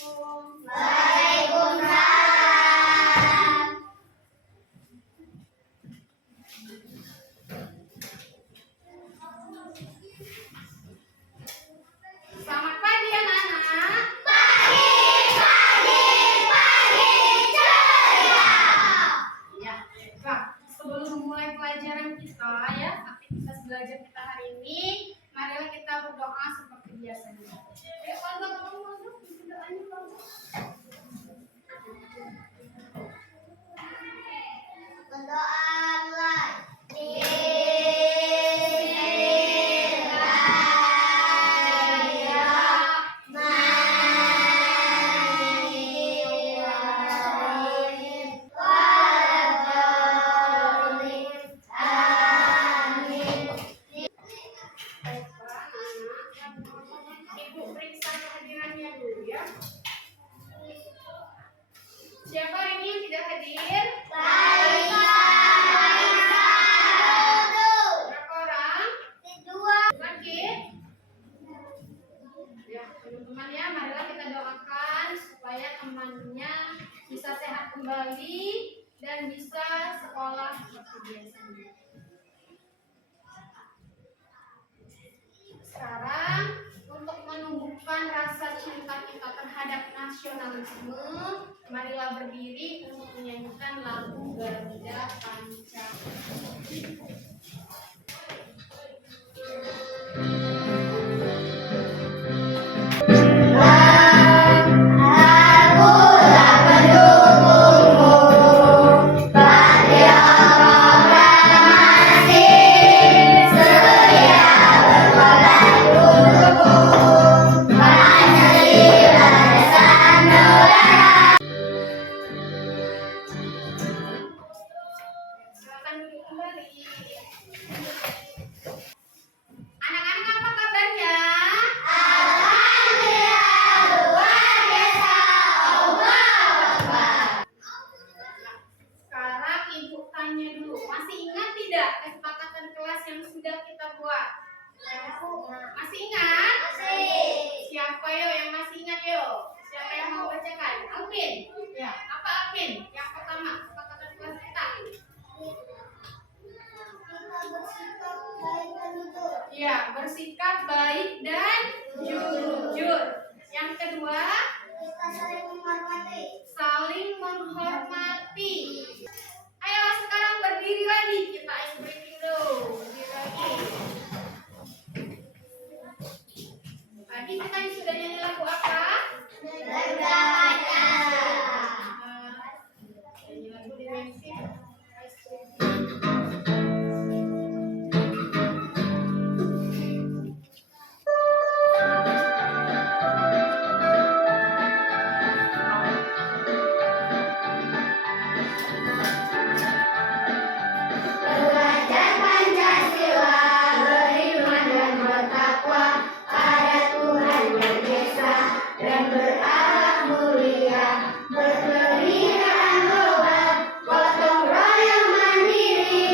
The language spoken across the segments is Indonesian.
Waalaikumsalam. Selamat pagi anak-anak. Pagi, ceria. Ya, baiklah. Sebelum mulai pelajaran kita ya, aktivitas belajar kita hari ini, marilah kita berdoa seperti biasanya. Ayo, keluarga, doanya keluarga. Berdoa mulai. Ibu periksa kehadirannya dulu ya. Siapa hari ini yang tidak hadir? Berapa orang? Sakit? Ya, teman-teman ya, marilah kita doakan supaya temannya bisa sehat kembali dan bisa sekolah seperti biasanya. Sekarang untuk menumbuhkan rasa cinta kita terhadap nasionalisme, marilah berdiri untuk menyanyikan lagu Garuda Pancasila. Silakan duduk kembali. Anak-anak apa kabarnya? Sekarang ibu tanya dulu, masih ingat tidak kesepakatan kelas yang sudah kita buat? Masih ingat? Siapa yo yang masih ingat yo? Siapa yang mau bacakan? Alvin? Ya, apa Alvin? Yang pertama, kesepakatan kelas kita. Ya, bersikap baik dan jujur. Yang kedua, saling menghormati. Ayo sekarang berdiri lagi, kita ice breaking dulu. Berdiri lagi. Tadi kita sudah nyanyi lagu apa? Nyanyi lagu Dimensi. Ice breaking. Belajar Pancasila, beriman dan bertakwa pada Tuhan Yang Esa dan berakhlak mulia, berkebudayaan global, gotong royong mandiri,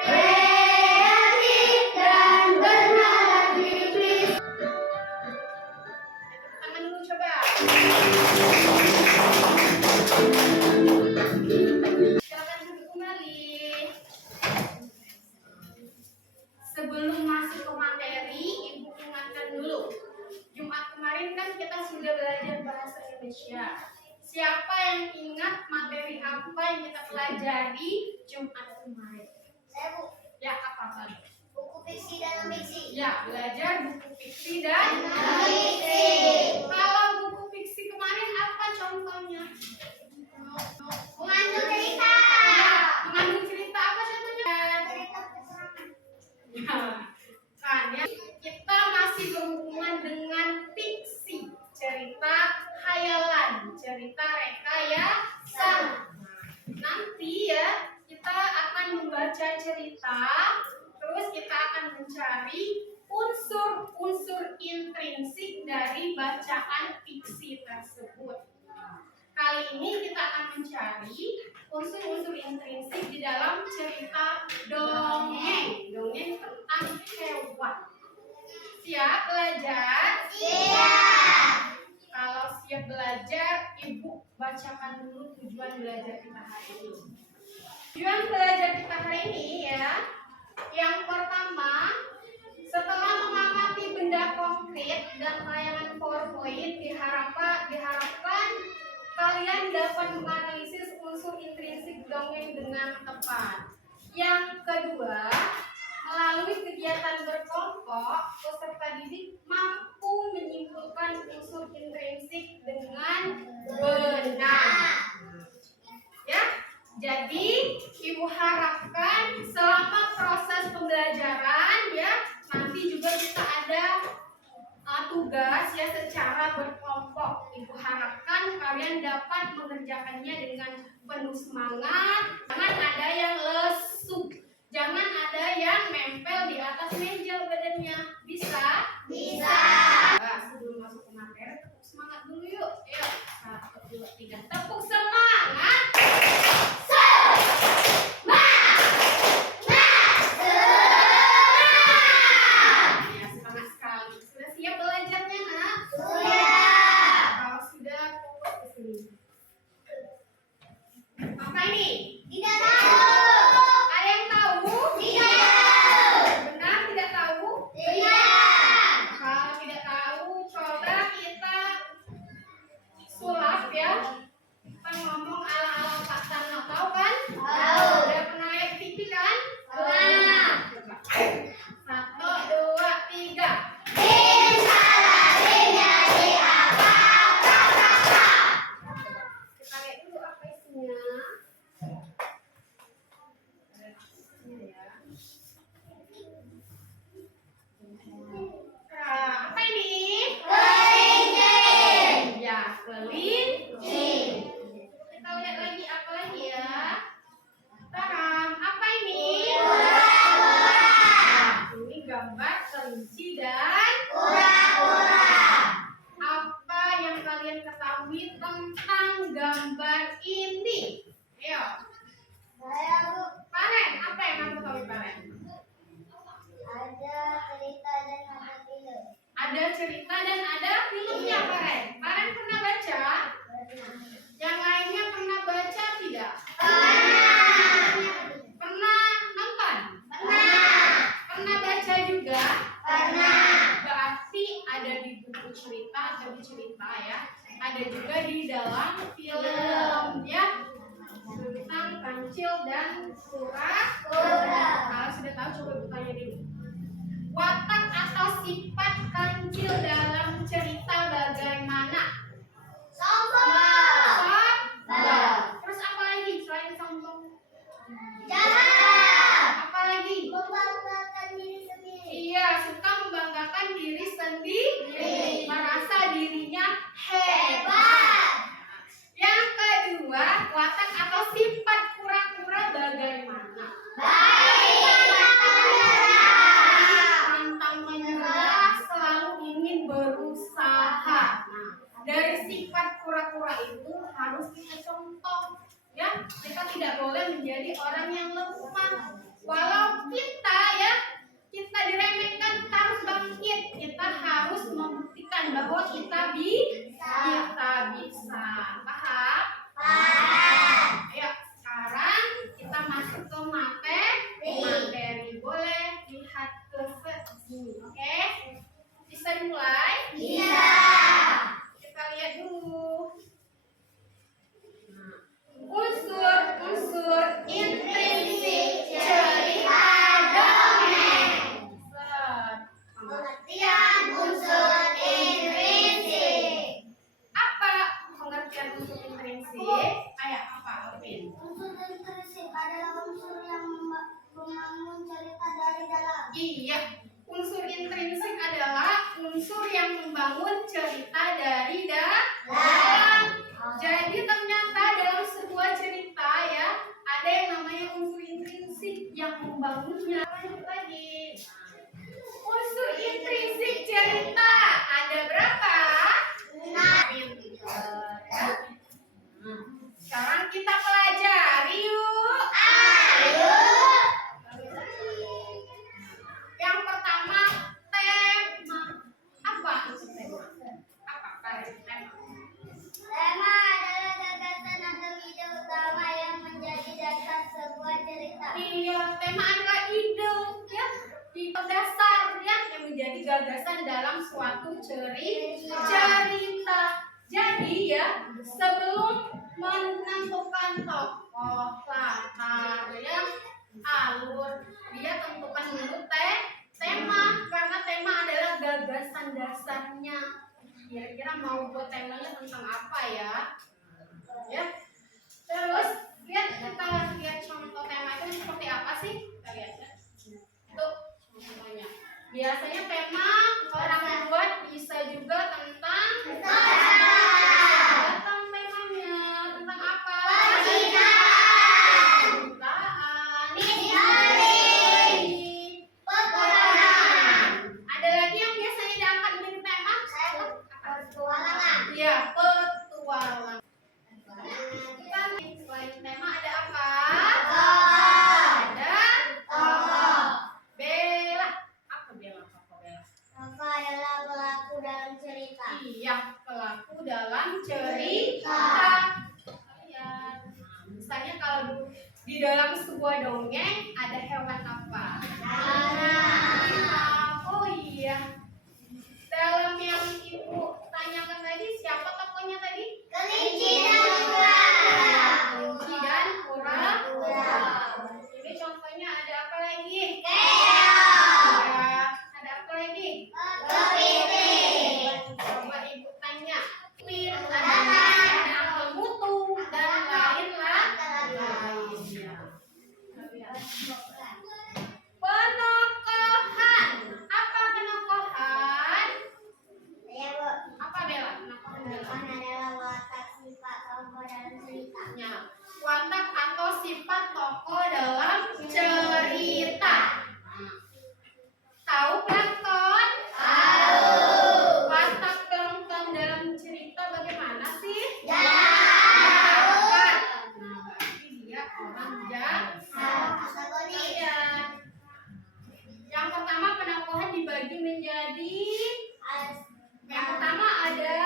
kreatif dan bernalar kritis. Tangan dulu coba. Silakan duduk kembali. Sebelum masuk ke materi, ibu ingatkan dulu. Jumat kemarin kan kita sudah belajar bahasa Indonesia. Siapa yang ingat materi apa yang kita pelajari Jumat kemarin? Saya Bu, Ya, apa tadi? buku fiksi dan non-fiksi. Ya, belajar buku fiksi dan Non-fiksi. Kalau buku fiksi kemarin apa contohnya? Mengandung cerita. Mengandung cerita apa contohnya? Cerita petualangan. Ya, kan ya. Kita masih berhubungan dengan fiksi, cerita khayalan, cerita rekayasa. Nanti ya kita akan membaca cerita, terus kita akan mencari unsur-unsur intrinsik dari bacaan fiksi tersebut. Kali ini kita akan mencari unsur-unsur intrinsik di dalam cerita dongeng. Dongeng tentang hewan. Siap belajar? Siap. kalau siap belajar, Ibu bacakan dulu tujuan belajar kita hari ini. Tujuan belajar kita hari ini ya, yang pertama, setelah mengamati benda konkret dan tayangan PowerPoint, diharapkan kalian dapat menganalisis unsur intrinsik dongeng dengan tepat. Yang kedua, melalui kegiatan berkelompok, peserta didik mampu menyimpulkan unsur intrinsik dengan benar. Ya, jadi Ibu harapkan selama proses pembelajaran ya, nanti juga kita ada tugas ya secara berkelompok. Ibu harapkan kalian dapat mengerjakannya dengan penuh semangat. Jangan ada yang lesu, jangan ada yang nempel di atas meja badannya. Bisa? Bisa. Nah, sebelum masuk ke materi, tepuk semangat dulu yuk. Yuk, 1, 2, 3, tepuk semangat. Ada cerita dan ada filmnya, Paren. Paren pernah baca? Yang lainnya pernah baca tidak? Pernah nonton? Pernah baca juga? Berarti ada di buku cerita atau di cerita ya. Ada juga di dalam film ya, tentang kancil dan kura-kura. Kalau sudah tahu coba bertanya dulu. Watak atau sifat kancil dalam cerita bagaimana? Sombong. Terus apa lagi selain sombong? Jahat. Apa lagi? Membanggakan diri sendiri. Iya, suka membanggakan diri sendiri. Merasa dirinya hebat. Yang kedua, watak atau sifat kura-kura bagaimana? Pantang menyerah, selalu ingin berusaha. Nah, dari sifat kura-kura itu harus kita contoh, ya. Kita tidak boleh menjadi orang yang lemah. Walau kita diremehkan, kita harus bangkit. Kita harus membuktikan bahwa kita bisa. Paham? Ayo, sekarang kita masuk ke materi. Boleh lihat ke sini, oke? Bisa dimulai? Bisa. Kita lihat dulu. Unsur intrinsik cerita dongeng. Pengertian unsur intrinsik. Apa pengertian unsur intrinsik? Ayo, apa, Alvin? Unsur intrinsik adalah unsur yang membangun cerita dari dalam. Iya, unsur intrinsik adalah unsur yang membangun cerita dari dalam. Jadi ternyata dalam sebuah cerita ya, ada yang namanya unsur intrinsik yang membangunnya. Lanjut lagi. Unsur intrinsik cerita ada berapa? 6. Sekarang kita pelajari yuk. Ayo. Yang pertama, tema. Apa itu tema? Apa tema? temanya tentang apa ya? Ya. Terus kita lihat contoh tema itu seperti apa sih? Kita lihat ya. Itu contohnya. Biasanya tema orang buat bisa juga tentang temanya tentang apa? Ada lagi yang biasanya diangkat menjadi tema? Iya, petualangan. Kita selain tema ada apa? Ada Bella. Apa Bella? Maka adalah pelaku dalam cerita. Iya, pelaku dalam cerita. Lihat. Misalnya kalau di dalam sebuah dongeng ada hewan apa? Oh iya. Dalam yang ibu tanyakan tadi siapa tokohnya tadi? Kelinci dan kura-kura. Kelinci dan kura-kura. Ini contohnya ada apa lagi? Keong. Ya, ada apa lagi? Kepiting. Coba ibu tanya. Ada mutu dan lain-lain. Penokohan. Apa penokohan? Ya, Bu. Apa Bella? Penokohan Bella. Penokohan adalah watak sifat tokoh dalam cerita. Ya, watak atau sifat tokoh dalam cerita. Tahu plankton? Tahu. Watak plankton dalam cerita bagaimana sih? Jahat. Nah, berarti dia orang jahat. Antagonis. Iya. Yang pertama penokohan dibagi menjadi yang pertama ada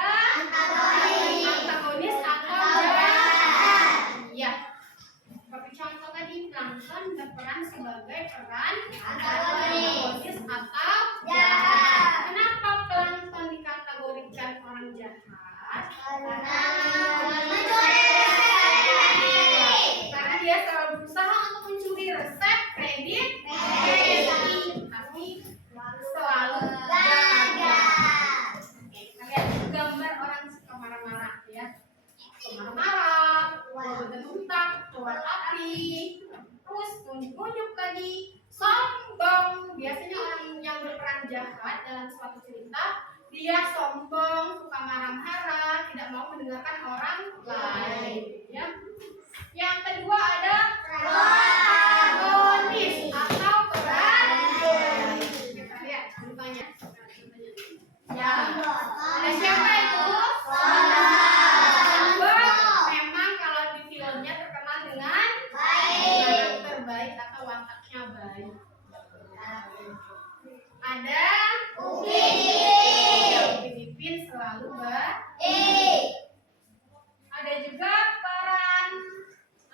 antagonis atau jahat. Iya. Seperti contoh tadi plankton berperan sebagai peran antagonis atau jahat. Kenapa plankton dikategorikan orang jahat? Karena dia selalu berusaha untuk mencuri resep kredit, tapi selalu gagal. Kita lihat gambar orang suka marah-marah ya. Marah-marah, bergetar, keluar api, terus tunjuk-tunjuk tadi, sombong. Biasanya orang yang berperan jahat dalam suatu cerita, dia sombong, suka marah-marah, tidak mau mendengarkan orang lain. Ya. Yang kedua ada protagonis atau peran. Kita lihat contohnya. Ya, ada siapa itu? Memang kalau di filmnya terkenal dengan karakter baik atau wataknya baik. Ada Upin Ipin selalu baik. Ada juga peran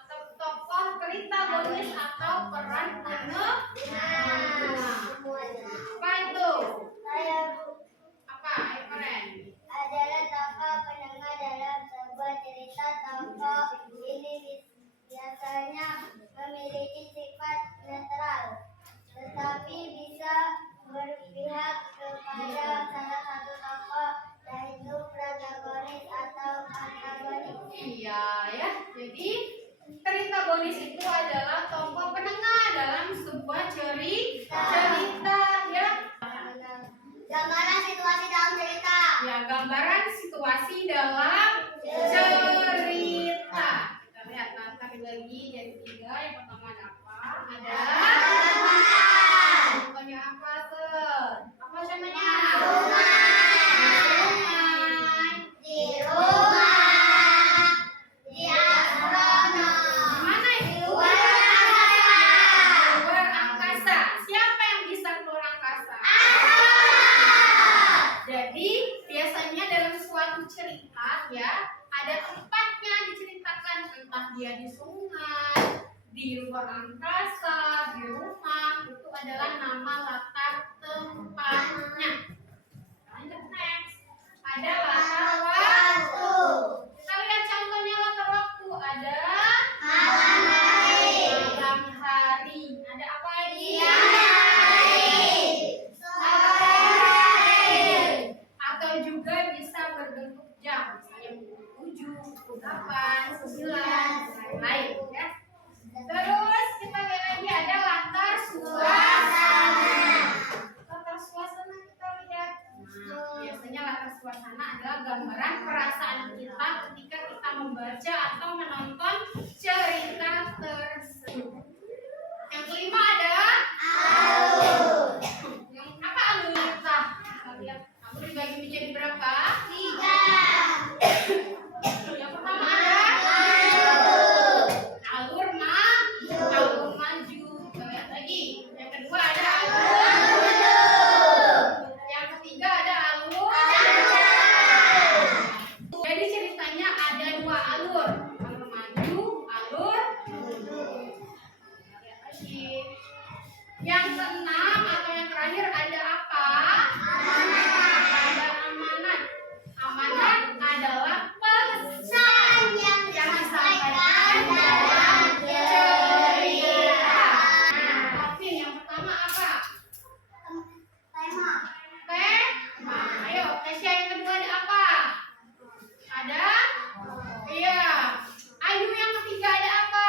atau tokoh protagonis atau peran penengah. Apa itu? Apa? Ayo keren. Adalah tokoh penengah dalam sebuah cerita. Tokoh ini biasanya memiliki sifat netral, tetapi bisa berpihak kepada salah satu tokoh, yaitu protagonis atau antagonis. Iya ya. Jadi protagonis itu adalah tokoh penengah dalam sebuah cerita ya. Gambaran situasi dalam cerita. Ya, gambaran situasi dalam cerita. Kita lihat tarik lagi jadi 3. Yang pertama ada apa? Ada contohnya apa tuh? Apa contohnya? Rumah. Di rumah, di astronom, Mana itu? luar angkasa. Luar angkasa. Siapa yang bisa keluar angkasa? Jadi biasanya dalam suatu cerita ya ada tempatnya diceritakan, entah dia di sungai, di luar angkasa, di rumah, itu adalah nama latar tempatnya. Lanjut next. Ada latar waktu. Kita lihat contohnya latar waktu. Ada Malam hari, malam hari. Ada apa lagi? siang hari, sore hari. Atau juga bisa berbentuk jam. 8, 9, lain-lain ya. Terus kita lihat lagi ada latar suasana. Latar suasana kita lihat. Nah, biasanya latar suasana adalah gambaran perasaan kita ketika kita membaca atau menonton cerita tersebut. Yang kelima ada alur. Yang apa alur kita? Kita lihat alur dibagi menjadi berapa? 3. Yang pertama ada alur maju. Kita lihat lagi. Yang kedua ada alur. Yang ketiga ada alur. Jadi ceritanya ada 2 alur. Alur maju, alur. Lihat lagi. Yang keenam atau yang terakhir ada apa? Ada amanat. Amanat adalah pesan yang disampaikan dalam cerita. Nah, Alvin, yang pertama apa? Tema. Tema. Ayo, Tasya, yang kedua ada apa? Ada? Iya. Ayu, yang ketiga ada apa?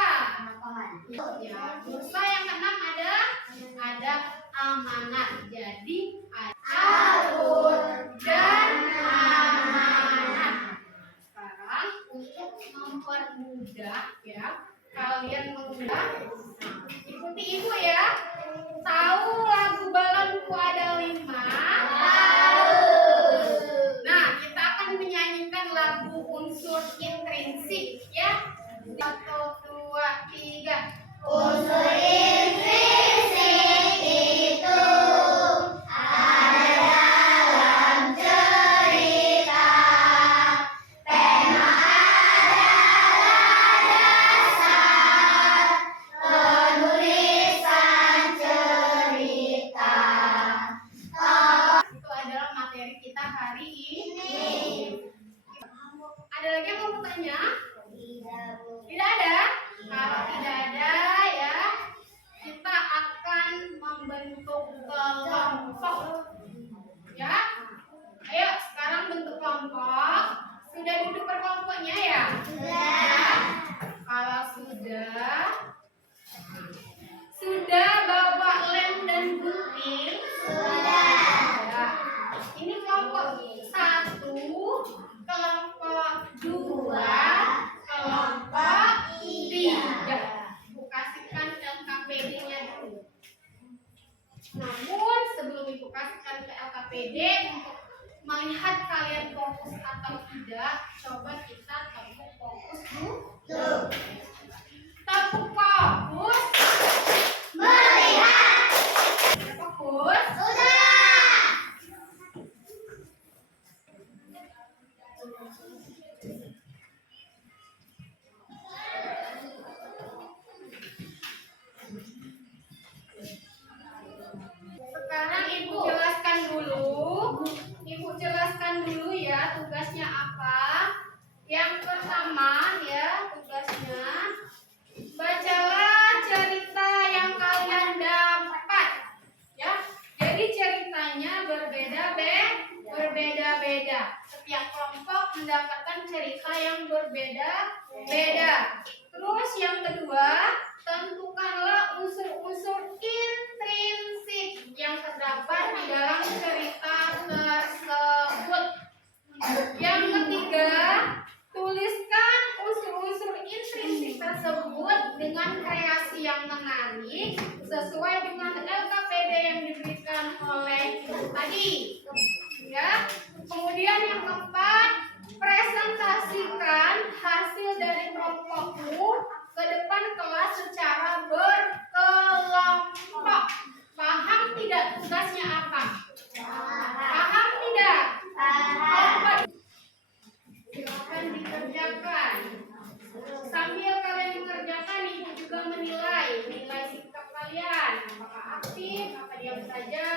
Ya. Musa, yang keenam ada amanat. Jadi ada alur dan amanat. Sekarang untuk mempermudah ya, kalian mengulang. Ikuti ibu ya. Tahu lagu Balonku Ada 5? Nah, kita akan menyanyikan lagu unsur intrinsik ya. 1, 2, 3. Unsur intrinsik itu ada dalam cerita. Tema adalah dasar penulisan cerita. Itu adalah materi kita hari ini. Ada lagi yang mau bertanya? Tidak ada? Kalau tidak ada ya, kita akan membentuk kelompok. Ya. Ayo, sekarang bentuk kelompok. Sudah duduk berkelompoknya ya? Sudah. Kalau sudah bawa lem dan gunting? Sudah. Ini kelompok 1, kelompok 2, kelompok 3. Ibu kasihkan LKPD-nya dulu. Namun sebelum ibu kasihkan ke LKPD untuk melihat kalian fokus atau tidak, coba kita tepuk fokus dulu. Tepuk fokus. Melihat. Fokus. Sudah. Sekarang ibu jelaskan dulu. Ibu jelaskan dulu ya tugasnya apa. Yang pertama ya tugasnya, bacalah cerita yang kalian dapat. Ya, jadi ceritanya berbeda-beda. Setiap kelompok mendapatkan cerita yang berbeda-beda. Terus yang kedua, tentukanlah unsur-unsur intrinsik yang terdapat di dalam cerita tersebut. Yang ketiga, tuliskan unsur-unsur intrinsik tersebut dengan kreasi yang menarik sesuai dengan LKPD yang diberikan oleh ibu tadi. Ya. Kemudian yang keempat, presentasikan hasil dari kelompokmu ke depan kelas secara berkelompok. Paham tidak tugasnya apa? Paham tidak? Paham. Silakan dikerjakan. Sambil kalian mengerjakan, ibu juga menilai sikap kalian. Apakah aktif, apa diam saja.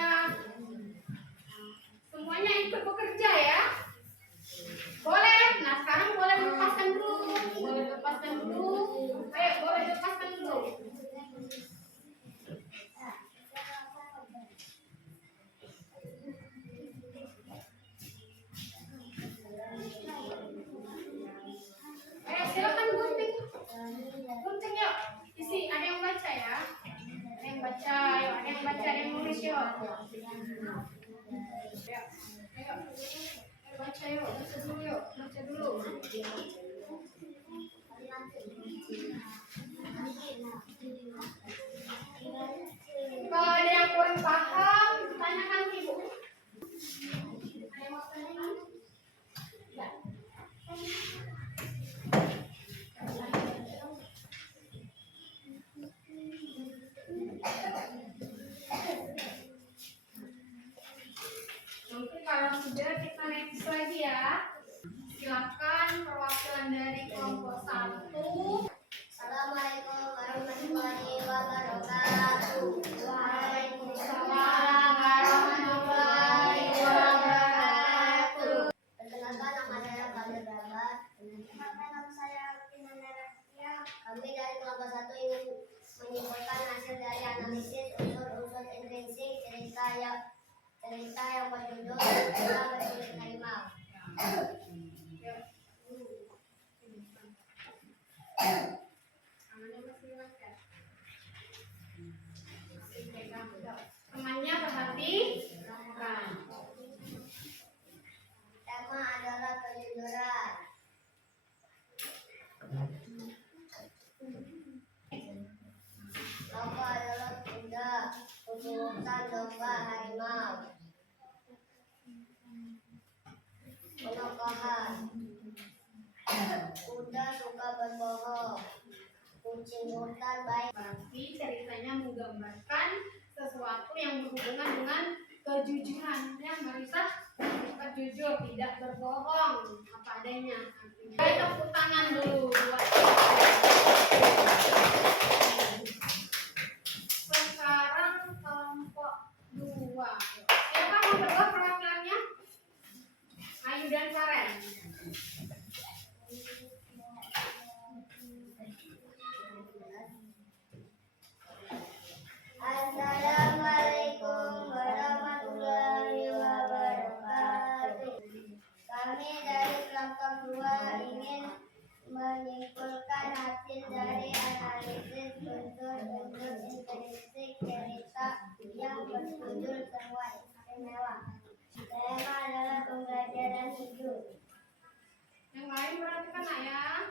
Semuanya ikut bekerja ya. Boleh. Nah, sekarang boleh lepaskan dulu. Ayo, boleh lepaskan dulu. Baca yuk, baca dulu yuk, baca dulu. Kalau ada yang kurang paham, tanyakan ke ibu. Ada yang mau tanya? Ya. Mungkin kalau sudah kita next lagi ya. Silakan perwakilan dari kelompok 1. Assalamualaikum warahmatullahi wabarakatuh. Waalaikumsalam warahmatullahi wabarakatuh. Perkenalkan, nama saya Fadil Rahmat. Perkenalkan, nama saya Pinanda Raffia. Kami dari kelompok 1 ingin menyimpulkan hasil dari analisis unsur-unsur intrinsik cerita yang berjudul Cerita Berkulit Harimau. Temannya perhatikan. Tema adalah kejujuran. Logo adalah kuda, urutan domba harimau. Penokohan. Kuda suka berbohong. Kucing hutan baik. Berarti ceritanya menggambarkan sesuatu yang berhubungan dengan kejujuran. Ya, Marisa, kita jujur, tidak berbohong, apa adanya. Kita tepuk tangan dulu buat sekarang kelompok 2. Siapa mau berdua perwakilannya? Ayu dan Karen. Assalamualaikum warahmatullahi wabarakatuh. Kami dari kelompok 2 ingin menyimpulkan hasil dari analisis unsur-unsur intrinsik cerita yang berjudul Semua Istimewa. Tema adalah pembelajaran hidup. Yang lain perhatikan ya.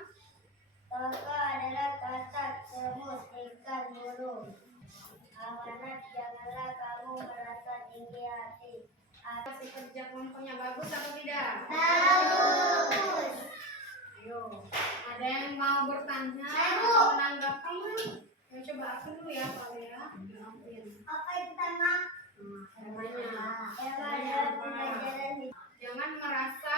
Contoh adalah kata semut, ikan, burung. Amanat, janganlah kamu merasa tinggi hati. Hasil kerja kelompoknya bagus atau tidak? Bagus. Ayo, ada yang mau bertanya Ayo. atau menanggapi? Ya, coba aku dulu ya, Pak ya. Apa itu tema? Temanya. Tema adalah pembelajaran hidup. Jangan merasa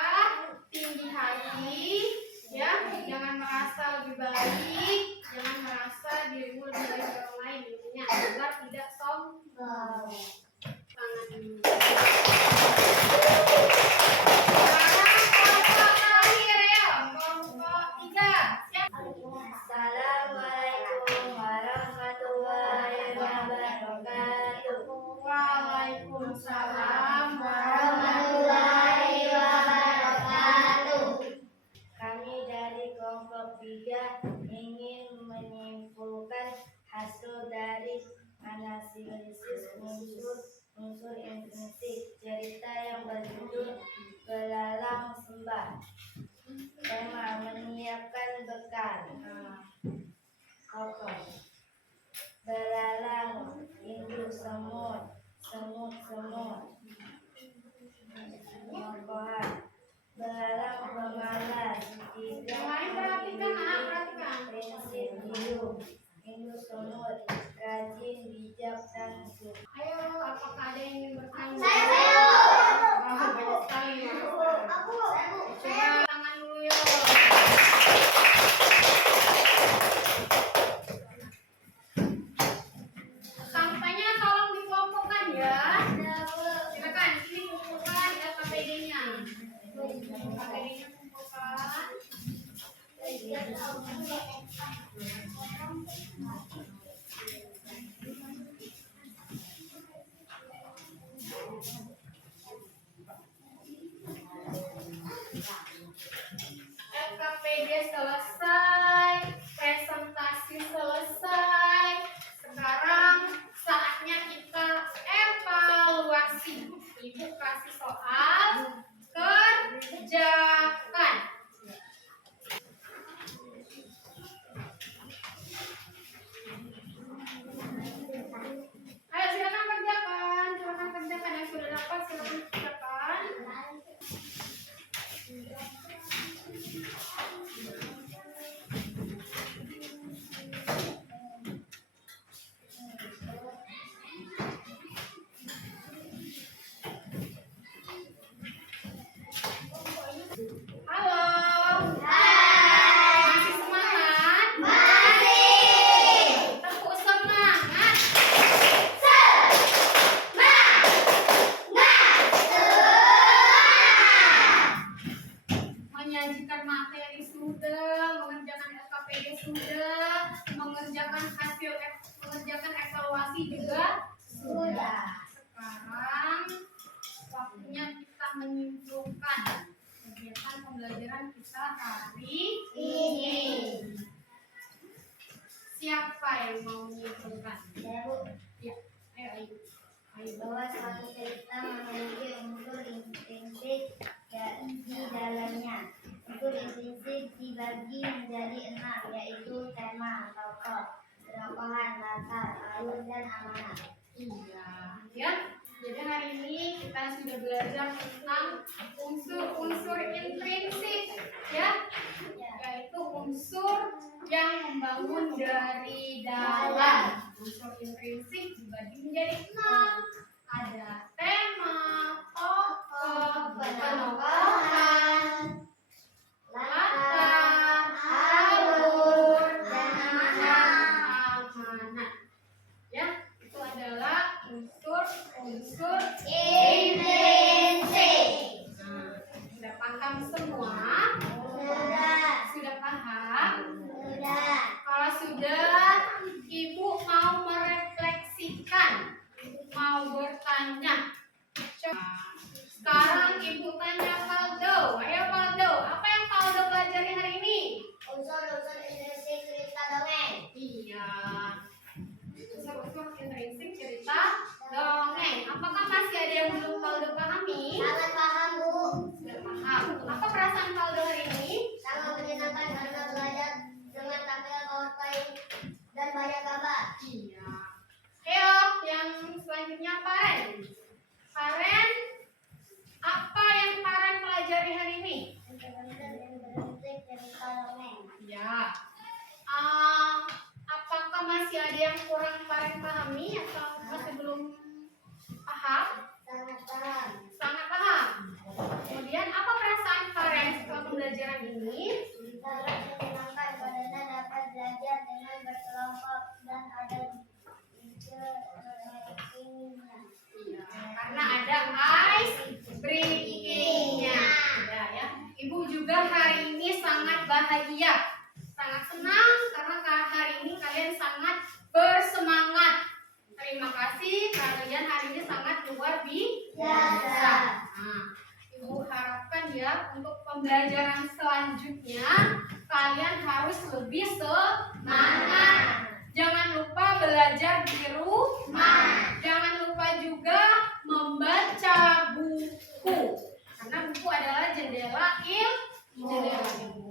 tinggi hati, ya. Jangan merasa lebih baik, jangan merasa dirimu lebih baik dari orang lain. Intinya agar tidak sombong. Tangan dulu. Sekarang kelompok terakhir ya, kelompok 3. Siap? Assalamualaikum warahmatullahi wabarakatuh. Waalaikumsalam Warahmatullahi wabarakatuh. Kami dari kelompok 3 ingin menyimpulkan hasil dari analisis unsur intrinsik cerita yang berjudul Belalang Sembah. Tema menyiapkan bekal. Kokoh. Belalang, induk semut, semut. Kokohan. Belalang pemalas, Yang lain perhatikan, perhatikan. prinsip hidup. Induk semut, rajin, bijak, dan suka. Ayo, apakah ada yang ingin bertanya? Saya. Wah, banyak sekali ya. Coba tangan dulu yuk. Sampahnya tolong dikelompokkan ya. Silakan, ini kumpulkan LKPD-nya. LKPD-nya kumpulkan. LKPD selesai, presentasi selesai. Sekarang saatnya kita eval. hal, kerjakan. Ayo silakan kerjakan yang sudah dapat silakan kerjakan. Halo. Masih semangat? Tepuk semangat. Menyajikan materi sudah, mengerjakan LKPD sudah, mengerjakan evaluasi juga sudah. Sekarang waktunya kita menyimpulkan kegiatan pembelajaran kita hari ini. Siapa yang mau menyimpulkan? Saya Bu, Ya, ayo. bahwa suatu cerita memiliki unsur intrinsik di dalamnya. Unsur intrinsik dibagi menjadi 6, yaitu tema, tokoh, tokohan, latar, alur, dan amanah. Iya, ya. Jadi hari ini kita sudah belajar tentang unsur-unsur intrinsik, ya, yaitu unsur yang membangun dari dalam. Unsur intrinsik dibagi menjadi 6. Ada tema, tokoh, penokohan, latar, alur, dan amanat. Ya, itu adalah unsur Intrinsik. Nah, sudah paham semua? Sudah paham? Sudah. Kalau sudah, Ibu mau merefleksikan, mau bertanya. Coba. Sekarang Ibu tanya Valdo. Ayo Valdo, apa yang Valdo pelajari hari ini? Unsur-unsur intrinsik cerita dongeng. Iya. Unsur-unsur intrinsik cerita dongeng. Apakah masih ada yang belum Valdo pahami? Sangat paham, Bu. Sudah paham. Apa perasaan Valdo hari ini? Sangat menyenangkan karena belajar dengan tampilan PowerPoint dan banyak gambar. Iya. Ayo, yang selanjutnya Paren. Paren, apa yang Paren pelajari hari ini? Unsur-unsur intrinsik cerita dongeng. Ya. Apakah masih ada yang kurang Paren pahami atau masih belum paham? Sangat paham. Sangat paham. Kemudian apa perasaan Paren setelah pembelajaran ini? Sangat menyenangkan karena dapat belajar dengan berkelompok dan ada breakingnya. Iya, karena ada ice breaking-nya. Ada ya. Ibu juga hari ini sangat bahagia, sangat senang karena hari ini kalian sangat bersemangat. Terima kasih, kalian hari ini sangat luar biasa. Nah, Ibu harapkan ya untuk pembelajaran selanjutnya kalian harus lebih semangat. Jangan lupa belajar di rumah. Jangan lupa juga membaca buku. Karena buku adalah jendela ilmu.